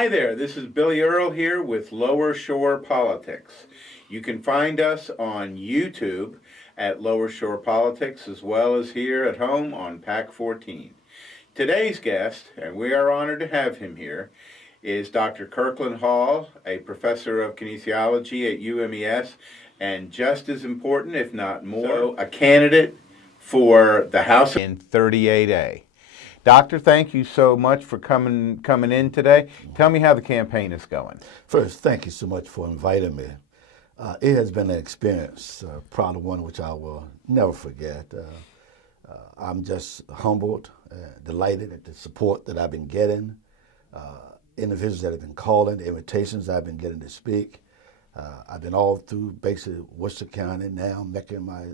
Hi there, this is Billy Earl here with Lower Shore Politics. You can find us on YouTube at Lower Shore Politics as well as here at home on PAC 14. Today's guest, and we are honored to have him here, is Dr. Kirkland Hall, a professor of kinesiology at UMES, and just as important, if not more, a candidate for the House in 38A. Doctor, thank you so much for coming in today. Tell me how the campaign is going. First, thank you so much for inviting me. It has been an experience, probably one which I will never forget. I'm just humbled, delighted at the support that I've been getting, individuals that have been calling, the invitations I've been getting to speak. I've been all through basically Worcester County. Now I'm making my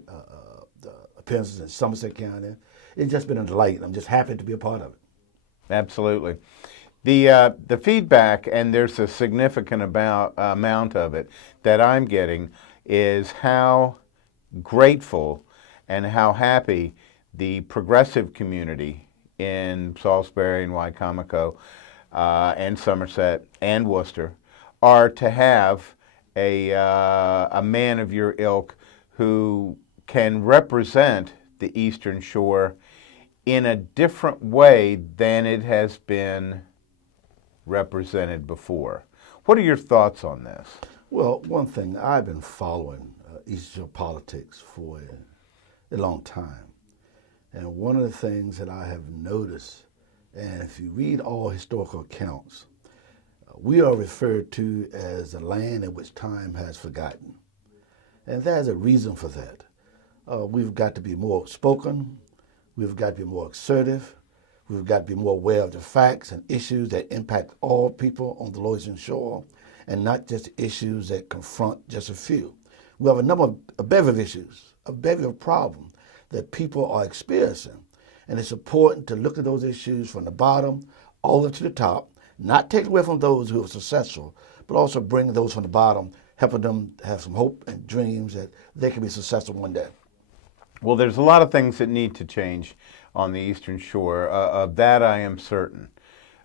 appearances in Somerset County. It's just been a delight. I'm just happy to be a part of it. Absolutely. The feedback, and there's a significant amount of it that I'm getting, is how grateful and how happy the progressive community in Salisbury and Wycomico and Somerset and Worcester are to have a man of your ilk who can represent the Eastern Shore in a different way than it has been represented before. What are your thoughts on this? Well, one thing, I've been following Eastern Shore politics for a long time. And one of the things that I have noticed, and if you read all historical accounts, we are referred to as a land in which time has forgotten. And there's a reason for that. We've got to be more outspoken. We've got to be more assertive. We've got to be more aware of the facts and issues that impact all people on the Lower Eastern Shore, and not just issues that confront just a few. We have a bevy of issues, a bevy of problems that people are experiencing. And it's important to look at those issues from the bottom all the way to the top, not take away from those who are successful, but also bring those from the bottom, helping them have some hope and dreams that they can be successful one day. Well, there's a lot of things that need to change on the Eastern Shore. Of that, I am certain.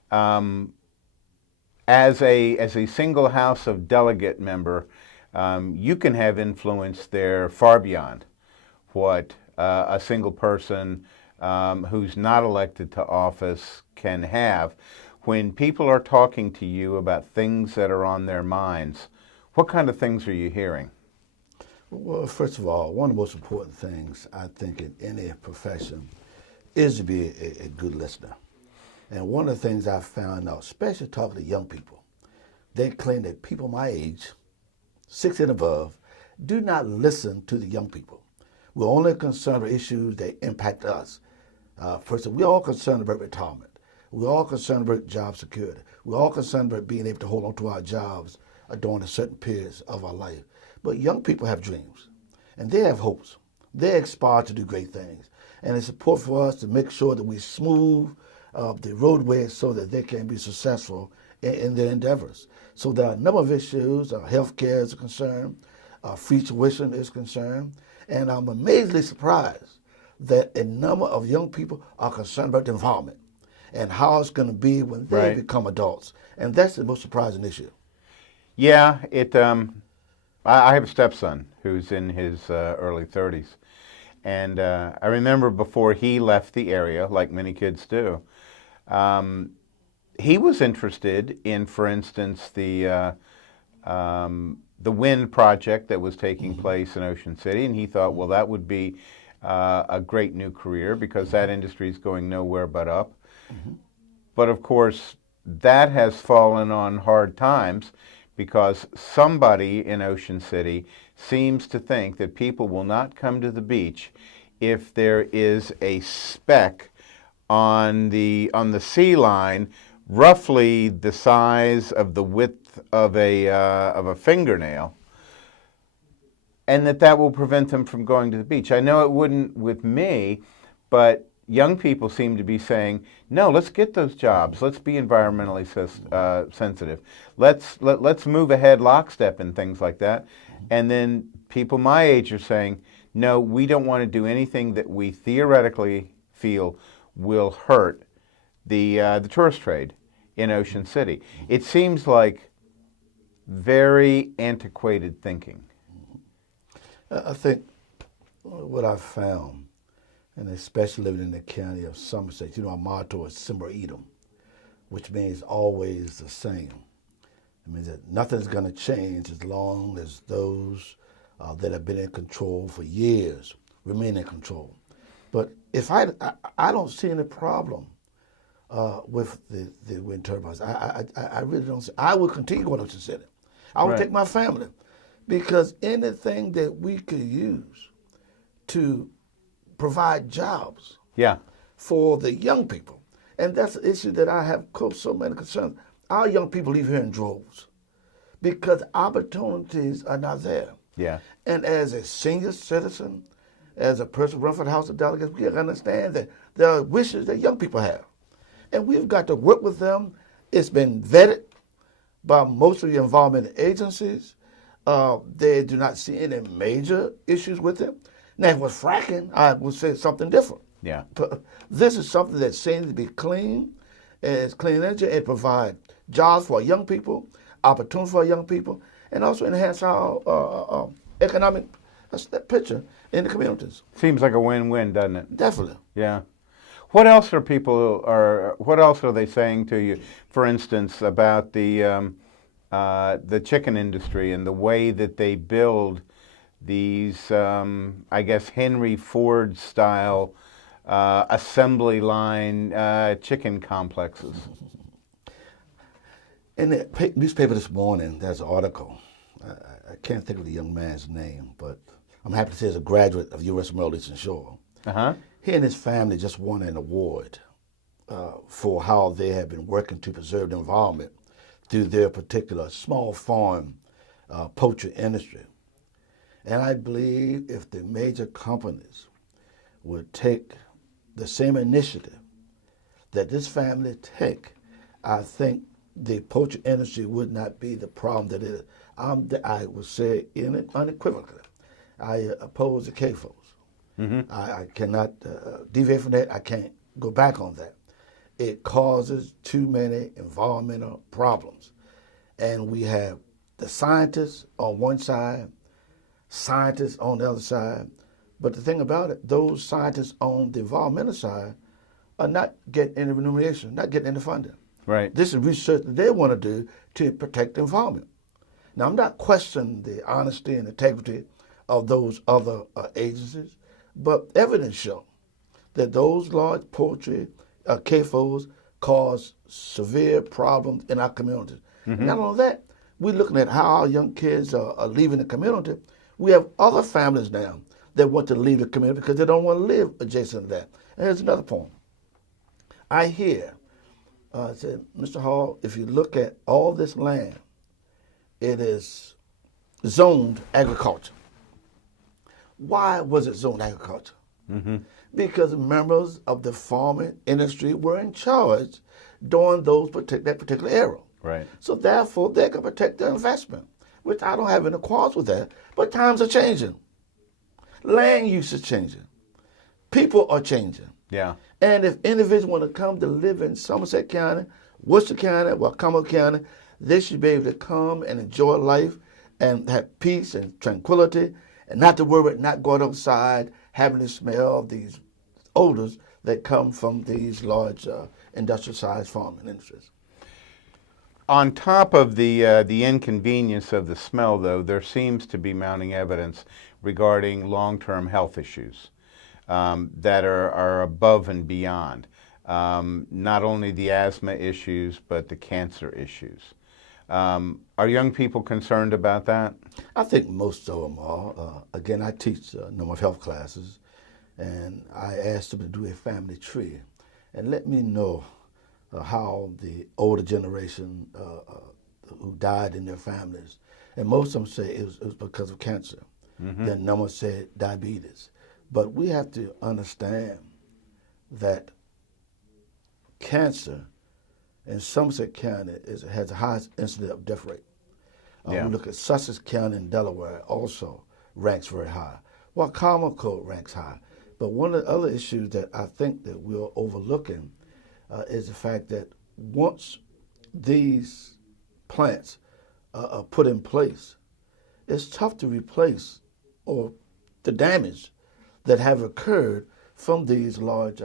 As a single House of Delegate member, you can have influence there far beyond what a single person who's not elected to office can have. When people are talking to you about things that are on their minds, what kind of things are you hearing? Well, first of all, one of the most important things, I think, in any profession is to be a good listener. And one of the things I've found out, especially talking to young people, they claim that people my age, 60 and above, do not listen to the young people. We're only concerned with issues that impact us. First, we're all concerned about retirement. We're all concerned about job security. We're all concerned about being able to hold on to our jobs during a certain periods of our life. But young people have dreams, and they have hopes. They aspire to do great things. And it's important for us to make sure that we smooth the roadway so that they can be successful in their endeavors. So there are a number of issues. Health care is a concern. Free tuition is concerned. And I'm amazingly surprised that a number of young people are concerned about the environment and how it's going to be when they become adults. And that's the most surprising issue. Yeah, I have a stepson who's in his early 30s. And I remember before he left the area, like many kids do, he was interested in, for instance, the wind project that was taking place in Ocean City. And he thought, well, that would be a great new career because that industry is going nowhere but up. But of course, that has fallen on hard times because somebody in Ocean City seems to think that people will not come to the beach if there is a speck on the sea line roughly the size of the width of a fingernail, and that will prevent them from going to the beach. I know it wouldn't with me, but young people seem to be saying, no, let's get those jobs. Let's be environmentally sensitive. Let's move ahead lockstep and things like that. And then people my age are saying, no, we don't want to do anything that we theoretically feel will hurt the tourist trade in Ocean City. It seems like very antiquated thinking. I think what I've found, and especially living in the county of Somerset, our motto is Simmer Edom, which means always the same. It means that nothing's going to change as long as those that have been in control for years remain in control. But if I don't see any problem with the wind turbines. I really don't see. I will continue going to the city. I will Right. take my family, because anything that we could use to provide jobs Yeah. for the young people. And that's an issue that I have so many concerns. Our young people leave here in droves because opportunities are not there. Yeah. And as a senior citizen, as a person running for the House of Delegates, we understand that there are wishes that young people have. And we've got to work with them. It's been vetted by most of the environmental agencies. They do not see any major issues with it. Now, if it was fracking, I would say something different. Yeah. But this is something that seems to be clean. It's clean energy. It provides jobs for our young people, opportunities for our young people, and also enhance our economic picture in the communities. Seems like a win-win, doesn't it? Definitely. Yeah. What else what else are they saying to you, for instance, about the chicken industry and the way that they build these, I guess, Henry Ford style assembly line chicken complexes? In the newspaper this morning, there's an article. I can't think of the young man's name, but I'm happy to say he's a graduate of U.S. Merrill Eastern Shore. Uh-huh. He and his family just won an award for how they have been working to preserve the environment through their particular small farm poultry industry. And I believe if the major companies would take the same initiative that this family take, I think the poultry industry would not be the problem that it is. I would say unequivocally, I oppose the CAFOs. Mm-hmm. I cannot deviate from that. I can't go back on that. It causes too many environmental problems. And we have the scientists on one side, scientists on the other side. But the thing about it, those scientists on the environmental side are not getting any remuneration, not getting any funding. Right. This is research that they want to do to protect the environment. Now, I'm not questioning the honesty and integrity of those other agencies, but evidence shows that those large poultry CAFOs cause severe problems in our communities. Mm-hmm. Not only that, we're looking at how our young kids are leaving the community. We have other families now that want to leave the community because they don't want to live adjacent to that. And here's another point. I hear, said, Mr. Hall, if you look at all this land, it is zoned agriculture. Why was it zoned agriculture? Mm-hmm. Because members of the farming industry were in charge during that particular era. Right. So therefore, they can protect their investment, which I don't have any quarrels with that. But times are changing. Land use is changing. People are changing. Yeah. And if individuals want to come to live in Somerset County, Worcester County, Wacomo County, they should be able to come and enjoy life and have peace and tranquility and not to worry about not going outside, having to smell these odors that come from these large industrial-sized farming industries. On top of the inconvenience of the smell, though, there seems to be mounting evidence regarding long-term health issues that are above and beyond. Not only the asthma issues, but the cancer issues. Are young people concerned about that? I think most of them are. Again, I teach a number of health classes, and I asked them to do a family tree and let me know how the older generation who died in their families, and most of them say it was because of cancer. Mm-hmm. Then number said diabetes. But we have to understand that cancer in Somerset County has the highest incidence of death rate. Yeah. We look at Sussex County in Delaware also ranks very high. Wacomo ranks high. But one of the other issues that I think that we're overlooking is the fact that once these plants are put in place, it's tough to replace or the damage that have occurred from these large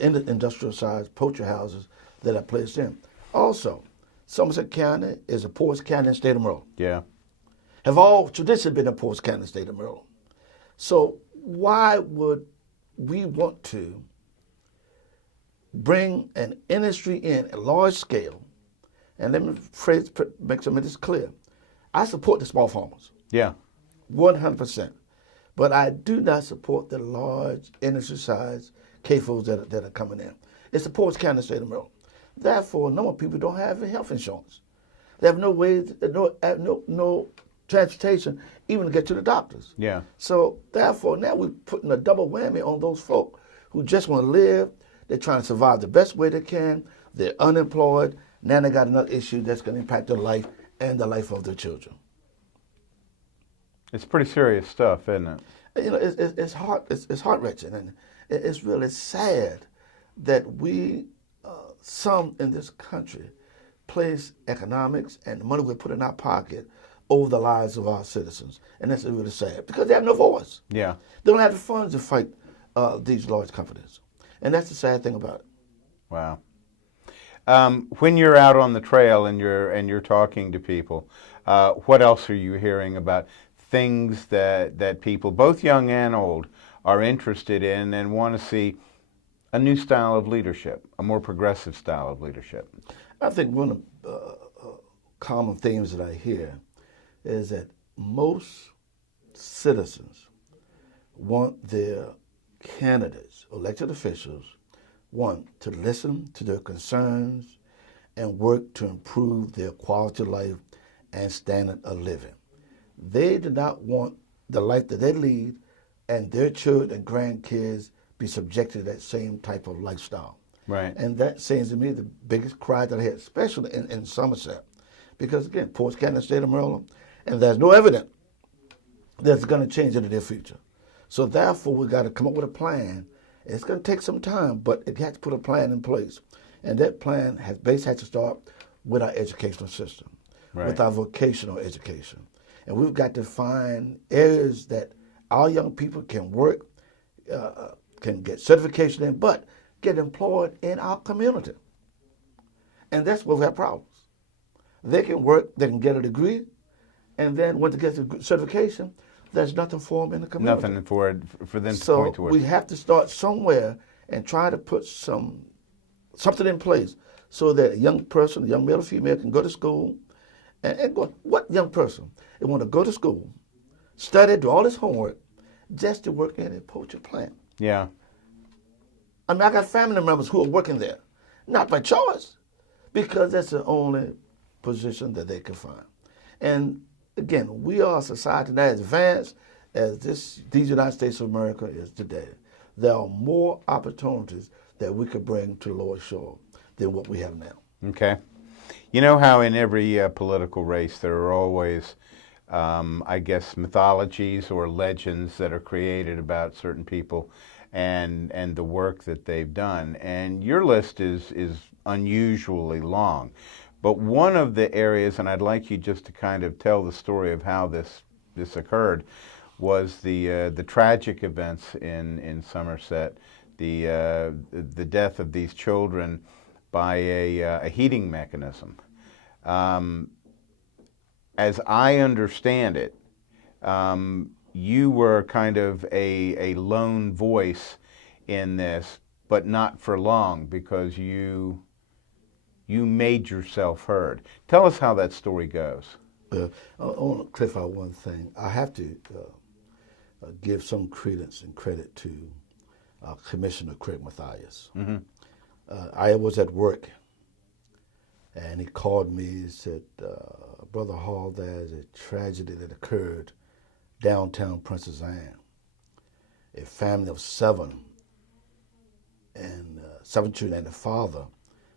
industrial-sized poultry houses that are placed in. Also, Somerset County is the poorest county in the state of Maryland. Yeah. Have all traditionally been the poorest county in the state of Maryland. So why would we want to bring an industry in at large scale? And let me make some of this clear. I support the small farmers. Yeah. 100%. But I do not support the large industry-sized CAFOs that are coming in. It's the poorest county in the state of Maryland. Therefore, a number of people don't have health insurance. They have no way, no transportation even to get to the doctors. Yeah. So therefore, now we're putting a double whammy on those folk who just want to live. They're trying to survive the best way they can. They're unemployed. Now they got another issue that's going to impact their life and the life of their children. It's pretty serious stuff, isn't it? You know, it's heart-wrenching, and it's really sad that we, some in this country, place economics and the money we put in our pocket over the lives of our citizens, and that's really sad because they have no voice. Yeah. They don't have the funds to fight these large companies, and that's the sad thing about it. Wow. When you're out on the trail and you're talking to people, what else are you hearing about things that people, both young and old, are interested in and want to see a new style of leadership, a more progressive style of leadership? I think one of the common themes that I hear is that most citizens want their candidates, elected officials, to listen to their concerns and work to improve their quality of life and standard of living. They do not want the life that they lead and their children and grandkids be subjected to that same type of lifestyle. Right. And that seems to me the biggest cry that I had, especially in Somerset. Because again, poorest county in the state of Maryland, and there's no evidence that's going to change in the near future. So therefore, we got to come up with a plan. It's going to take some time, but it has to put a plan in place. And that plan has to start with our educational system, with our vocational education. And we've got to find areas that our young people can work, can get certification in, but get employed in our community. And that's where we have problems. They can work, they can get a degree, and then when they get the certification, there's nothing for them in the community. Nothing for them to So point towards. we have to start somewhere and try to put something in place so that a young person, a young male or female, can go to school and go. What young person? They want to go to school, study, do all this homework, just to work in a poultry plant. Yeah. I mean, I got family members who are working there, not by choice, because that's the only position that they can find. And again, we are a society that as advanced as these United States of America is today. There are more opportunities that we could bring to the Lower Shore than what we have now. Okay. You know how in every political race there are always, I guess, mythologies or legends that are created about certain people and the work that they've done. And your list is unusually long. But one of the areas, and I'd like you just to kind of tell the story of how this occurred, was the tragic events in Somerset, the death of these children by a heating mechanism. As I understand it, you were kind of a lone voice in this, but not for long, because you made yourself heard. Tell us how that story goes. I want to clarify one thing. I have to give some credence and credit to Commissioner Craig Mathias. Mm-hmm. I was at work, and he called me and said, Brother Hall, there's a tragedy that occurred downtown Princess Anne. A family of seven children and the father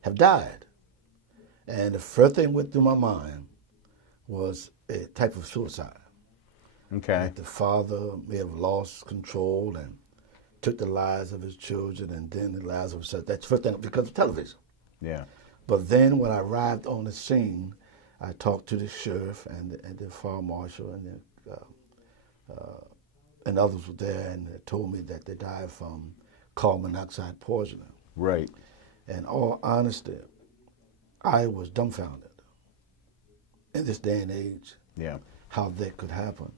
have died. And the first thing went through my mind was a type of suicide. Okay. That the father may have lost control and took the lives of his children and then the lives of himself. That's the first thing, because of television. Yeah. But then when I arrived on the scene, I talked to the sheriff and the fire marshal and others were there, and they told me that they died from carbon monoxide poisoning. Right. In all honesty, I was dumbfounded in this day and age Yeah. how that could happen.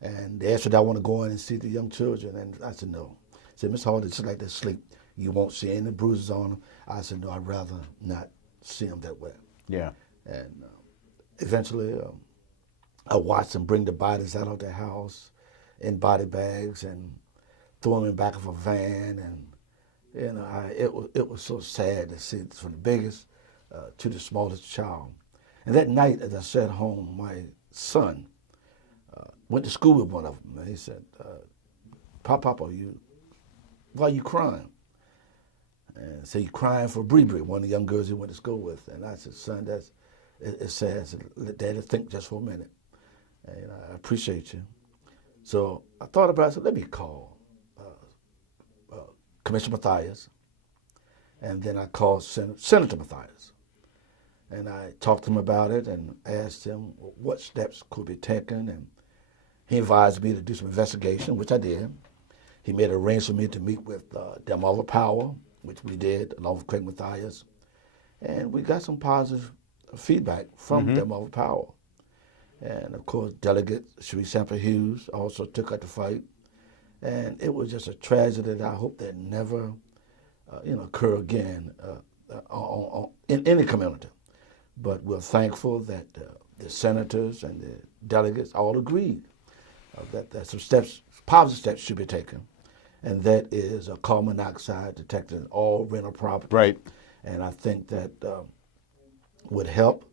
And they asked me, did I want to go in and see the young children? And I said, no. I said, Miss Hall, it's like they sleep. You won't see any bruises on them. I said, no, I'd rather not see them that way. Yeah. And eventually, I watched them bring the bodies out of their house in body bags and throw them in the back of a van. And, you know, it was so sad to see from the biggest to the smallest child. And that night, as I sat home, my son went to school with one of them. And he said, Papa, why are you crying? And I said, you crying for Bree, one of the young girls he went to school with. And I said, son, it's sad. I said, let Daddy think just for a minute. And I appreciate you. So I thought about it. I said, let me call Commissioner Mathias. And then I called Senator Mathias. And I talked to him about it and asked him what steps could be taken. And he advised me to do some investigation, which I did. He made arrangements for me to meet with them Over Power, which we did, along with Craig Mathias. And we got some positive feedback from them Over Power. And of course, Delegate Sharice Sample Hughes also took up the fight. And it was just a tragedy that I hope that never occur again in any community. But we're thankful that the senators and the delegates all agreed that some steps, positive steps should be taken. And that is a carbon monoxide detector in all rental property. Right. And I think that would help.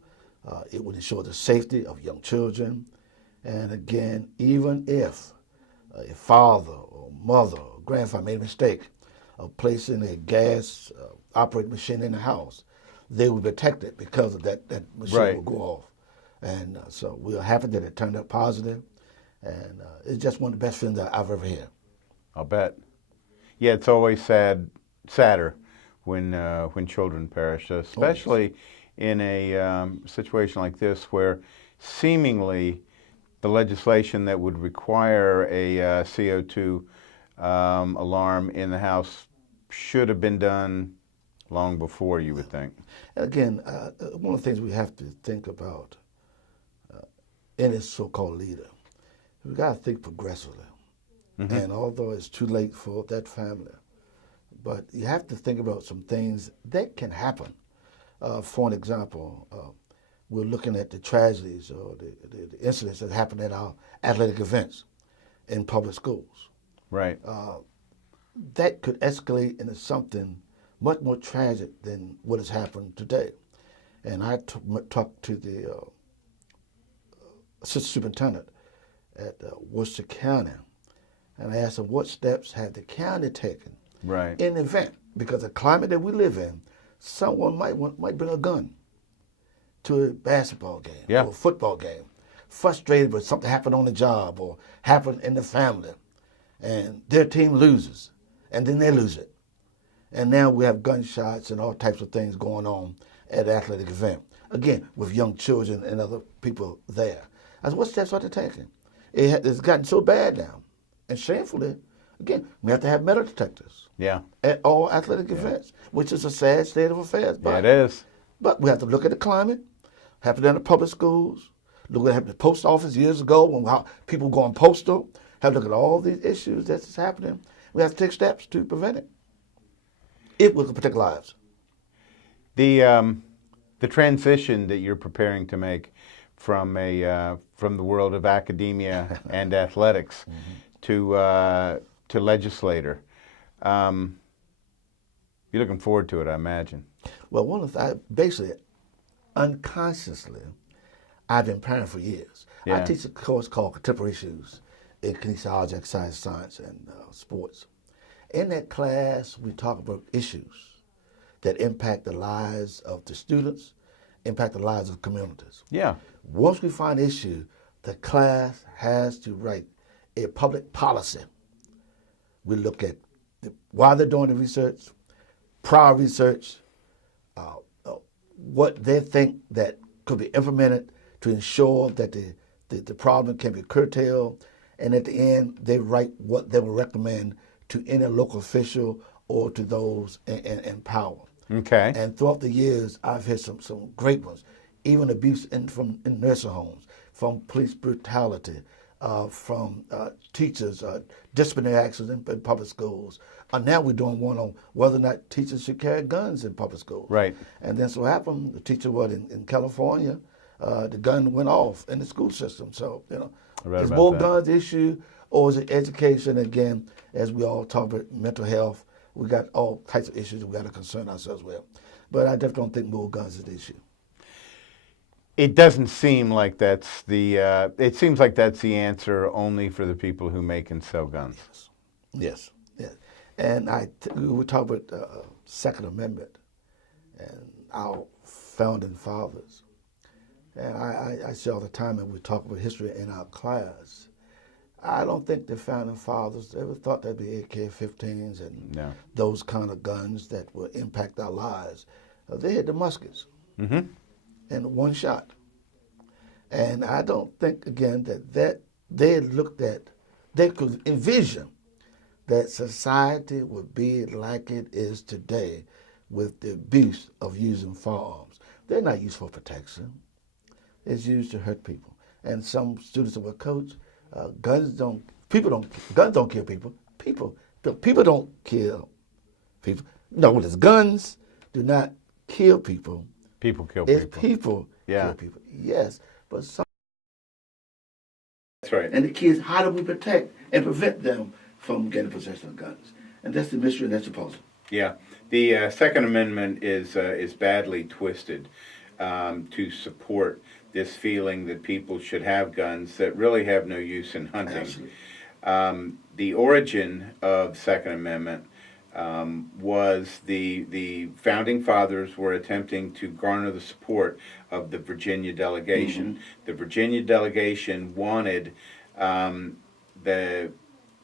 It would ensure the safety of young children. And again, even if a father or mother or grandfather made a mistake of placing a gas operated machine in the house, they would be protected because of that machine Right. would go off. And so we're happy that it turned out positive. And it's just one of the best things that I've ever had. I'll bet. Yeah, it's always sadder when children perish, especially in a situation like this where seemingly the legislation that would require a CO2 alarm in the house should have been done long before, you would think. And again, one of the things we have to think about in this so-called leader, we've got to think progressively. And although it's too late for that family, but you have to think about some things that can happen. For an example, we're looking at the tragedies or the incidents that happen at our athletic events in public schools. Right. That could escalate into something much more tragic than what has happened today. And I talked to the assistant superintendent at Worcester County, and I asked him what steps had the county taken Right. in the event, because the climate that we live in, someone might bring a gun to a basketball game or a football game, frustrated with something happened on the job or happened in the family, and their team loses, and then they lose it. And now we have gunshots and all types of things going on at an athletic event. Again, with young children and other people there. I said, what steps are they taking? It's gotten so bad now. And shamefully, again, we have to have metal detectors at all athletic events, which is a sad state of affairs. But, it is. But we have to look at the climate, happened in the public schools, look what happened at the post office years ago when how people go on postal, have to look at all these issues that's happening. We have to take steps to prevent it if we can protect lives. The transition that you're preparing to make from the world of academia and athletics to legislator, you're looking forward to it, I imagine. Well, one of the basically, unconsciously, I've been preparing for years. I teach a course called Contemporary Issues in kinesiology, exercise science, and sports. In that class, we talk about issues that impact the lives of the students, impact the lives of communities. Yeah. Once we find an issue, the class has to write a public policy. We look at why they're doing the research, prior research, what they think that could be implemented to ensure that the problem can be curtailed. And at the end, they write what they will recommend to any local official or to those in power. Okay. And throughout the years, I've had some great ones, even abuse in nursing homes, from police brutality, from teachers, disciplinary actions in public schools. And now we're doing one on whether or not teachers should carry guns in public schools. Right. And then so happened, the teacher in California, the gun went off in the school system. So, is more guns issue or is it education? Again, as we all talk about mental health, we got all types of issues we got to concern ourselves with. But I definitely don't think more guns is the issue. It doesn't seem like that's the. It seems like that's the answer only for the people who make and sell guns. Yes. And we were talking about the Second Amendment and our founding fathers. And I say all the time, and we talk about history in our class, I don't think the founding fathers ever thought there'd be AK-15s and those kind of guns that would impact our lives. They had the muskets and one shot. And I don't think, again, that they could envision that society would be like it is today with the abuse of using firearms. They're not used for protection. It's used to hurt people. And some students will coach, guns don't kill people. People don't kill people. No, it's guns do not kill people. People kill it's people. People kill people. Yes, but some. That's right. And the kids, how do we protect and prevent them from getting possession of guns? And that's the mystery, and that's the puzzle. Yeah, the Second Amendment is badly twisted to support this feeling that people should have guns that really have no use in hunting. The origin of the Second Amendment was the Founding Fathers were attempting to garner the support of the Virginia delegation. The Virginia delegation wanted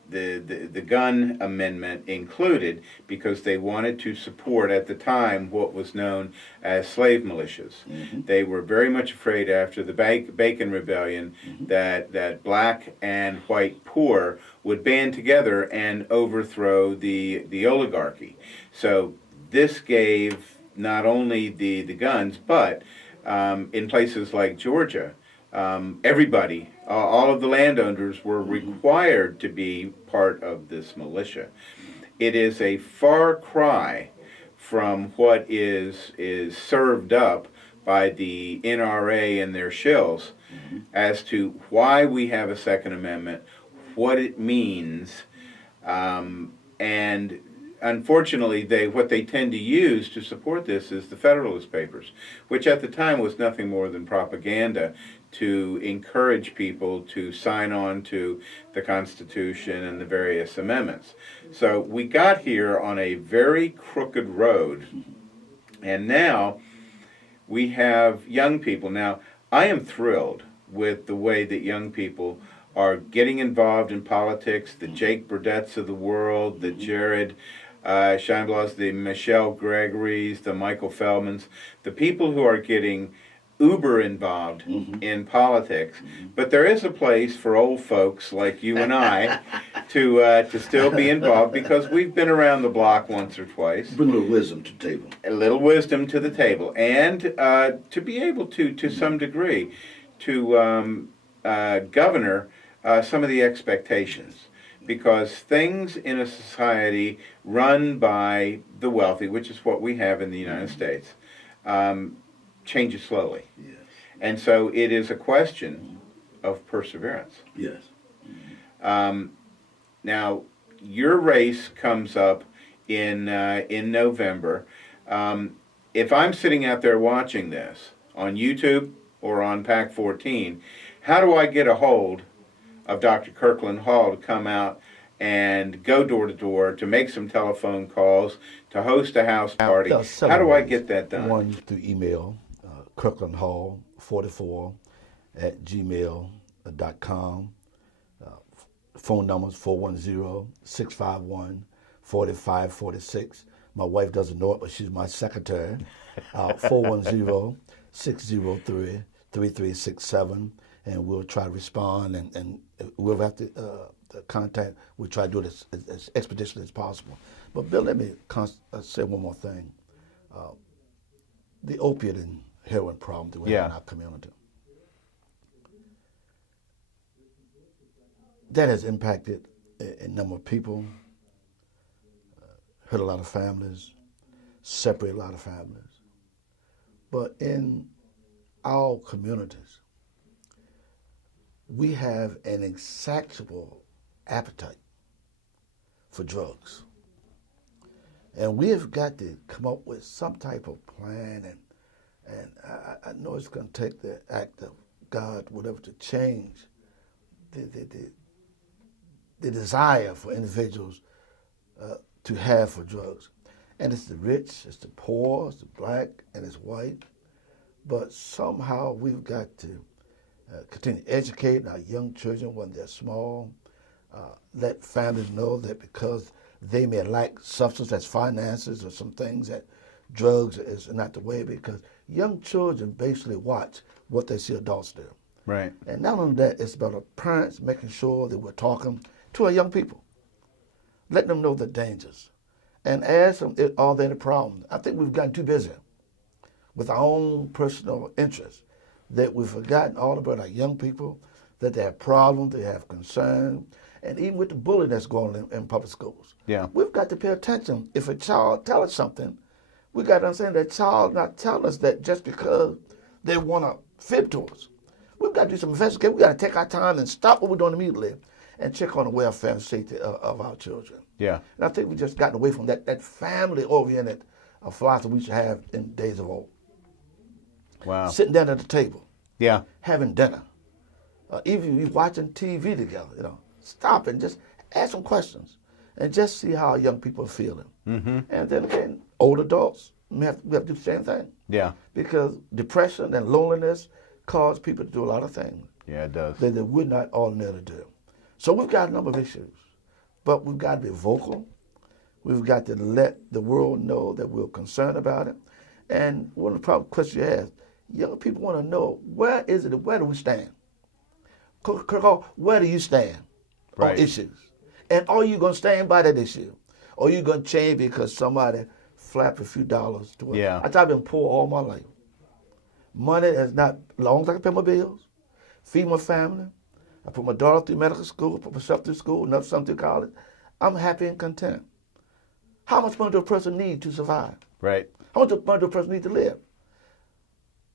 the gun amendment included because they wanted to support at the time what was known as slave militias. They were very much afraid after the Bacon Rebellion that black and white poor would band together and overthrow the oligarchy. So this gave not only the guns, but in places like Georgia, everybody, all of the landowners were required to be part of this militia. It is a far cry from what is served up by the NRA and their shills as to why we have a Second Amendment, what it means, and unfortunately, what they tend to use to support this is the Federalist Papers, which at the time was nothing more than propaganda to encourage people to sign on to the Constitution and the various amendments. So we got here on a very crooked road, and now we have young people. Now, I am thrilled with the way that young people are getting involved in politics, the Jake Burdett's of the world, the Jared Scheinblau's, the Michelle Gregory's, the Michael Feldmans, the people who are getting uber involved in politics. But there is a place for old folks like you and I to still be involved because we've been around the block once or twice. Bring a little wisdom to the table. A little wisdom to the table. And to be able to some degree, to governor some of the expectations. Because things in a society run by the wealthy, which is what we have in the United States, changes slowly. Yes. And so it is a question of perseverance. Yes. Now, your race comes up in November. If I'm sitting out there watching this on YouTube or on PAC 14, how do I get a hold of Dr. Kirkland Hall to come out and go door to door, to make some telephone calls, to host a house party? How do I get that done? One, through email, kirklandhall44@gmail.com. Phone numbers 410-651-4546. My wife doesn't know it, but she's my secretary. 410-603-3367, and we'll try to respond, and we'll have to contact. We'll try to do it as expeditiously as possible. But Bill, let me say one more thing. The opiate and heroin problem that we have in our community. That has impacted a number of people, hurt a lot of families, separate a lot of families. But in our communities, we have an insatiable appetite for drugs. And we have got to come up with some type of plan, and I know it's going to take the act of God, whatever, to change the desire for individuals to have for drugs. And it's the rich, it's the poor, it's the black, and it's white. But somehow we've got to continue educating our young children when they're small, let families know that because they may lack substance as finances or some things, that drugs is not the way, because young children basically watch what they see adults do. Right. And not only that, it's about our parents making sure that we're talking to our young people, letting them know the dangers, and ask them, are there any problems? I think we've gotten too busy with our own personal interests that we've forgotten all about our young people, that they have problems, they have concerns, and even with the bullying that's going on in public schools. Yeah. We've got to pay attention. If a child tells us something, we got to understand that child not telling us that just because they want to fib to us. We've got to do some investigation. We've got to take our time and stop what we're doing immediately and check on the welfare and safety of our children. Yeah. And I think we just gotten away from that family-oriented philosophy we should have in days of old. Wow. Sitting down at the table. Yeah. Having dinner. Even if you're watching TV together, stop and just ask some questions and just see how young people are feeling. Mm-hmm. And then again, old adults, we have to do the same thing. Yeah. Because depression and loneliness cause people to do a lot of things. Yeah, it does. That they would not ordinarily do. So we've got a number of issues, but we've got to be vocal. We've got to let the world know that we're concerned about it. And one of the problem questions you ask, young people want to know, where do we stand? Where do you stand on issues? And are you going to stand by that issue? Or are you going to change because somebody flapped a few dollars to it? Yeah. I've been poor all my life. Money has not, as long as I can pay my bills, feed my family, I put my daughter through medical school, put myself through school, another son through college, I'm happy and content. How much money does a person need to survive? Right. How much money does a person need to live?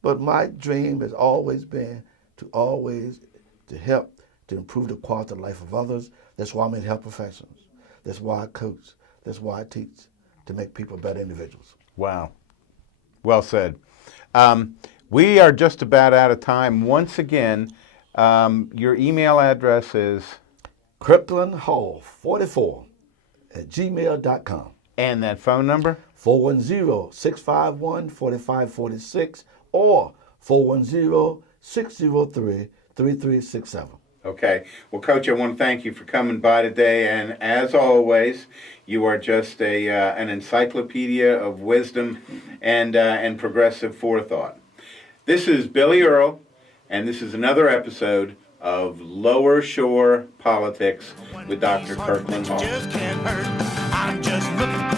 But my dream has always been to help to improve the quality of life of others. That's why I'm in health professions. That's why I coach. That's why I teach, to make people better individuals. Wow. Well said. We are just about out of time. Once again, your email address is? Kirkland Hall 44 at gmail.com. And that phone number? 410-651-4546 or 410-603-3367. Okay. Well, Coach, I want to thank you for coming by today. And as always, you are just an encyclopedia of wisdom and progressive forethought. This is Billy Earl, and this is another episode of Lower Shore Politics with Dr. Kirkland Hall. Just can't hurt. I'm just looking